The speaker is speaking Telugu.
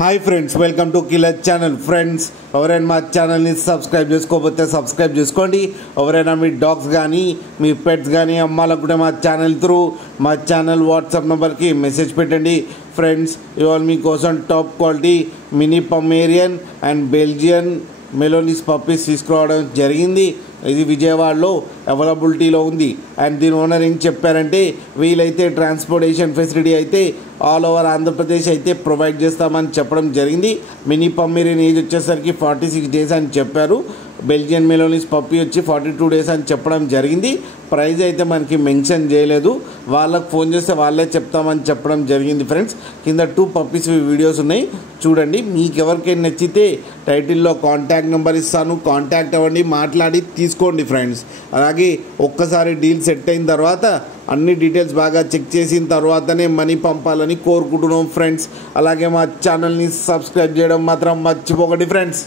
Hi friends, welcome to killer channel. Friends, ఎవరైనా మా ఛానల్ని సబ్స్క్రైబ్ చేసుకోకపోతే సబ్స్క్రైబ్ చేసుకోండి. ఎవరైనా మీ డాగ్స్ కానీ మీ పెట్స్ కానీ అమ్మాలనుకుంటే మా ఛానల్ వాట్సాప్ నెంబర్కి మెసేజ్ పెట్టండి. ఫ్రెండ్స్, ఇవాళ మీకోసం top quality mini Pomeranian and Belgian Malinois puppies తీసుకురావడం జరిగింది. ఇది విజయవాడలో అవైలబిలిటీలో ఉంది. అండ్ దీని ఓనర్ ఏం చెప్పారంటే, వీలైతే ట్రాన్స్పోర్టేషన్ ఫెసిలిటీ అయితే ఆల్ ఓవర్ ఆంధ్రప్రదేశ్ అయితే ప్రొవైడ్ చేస్తామని చెప్పడం జరిగింది. మినీ పమేరియన్ ఏజ్ వచ్చేసరికి 46 డేస్ అని చెప్పారు. బెల్జియన్ మెలోనీస్ పప్పీ వచ్చి 42 డేస్ అని చెప్పడం జరిగింది. ప్రైస్ అయితే మనకి మెన్షన్ చేయలేదు. వాళ్ళకి ఫోన్ చేస్తే వాళ్ళే చెప్తామని చెప్పడం జరిగింది. ఫ్రెండ్స్, కింద 2 పప్పీస్ వీడియోస్ ఉన్నాయి, చూడండి. మీకు ఎవరికైనా నచ్చితే టైటిల్లో కాంటాక్ట్ నెంబర్ ఇస్తాను, కాంటాక్ట్ అవ్వండి, మాట్లాడి తీసుకోండి. ఫ్రెండ్స్, అలాగే ఒక్కసారి డీల్ సెట్ అయిన తర్వాత అన్ని డీటెయిల్స్ బాగా చెక్ చేసిన తర్వాతనే మనీ పంపాలని కోరుకుంటున్నాం. ఫ్రెండ్స్, అలాగే మా ఛానల్ని సబ్స్క్రైబ్ చేయడం మాత్రం మర్చిపోకండి. ఫ్రెండ్స్.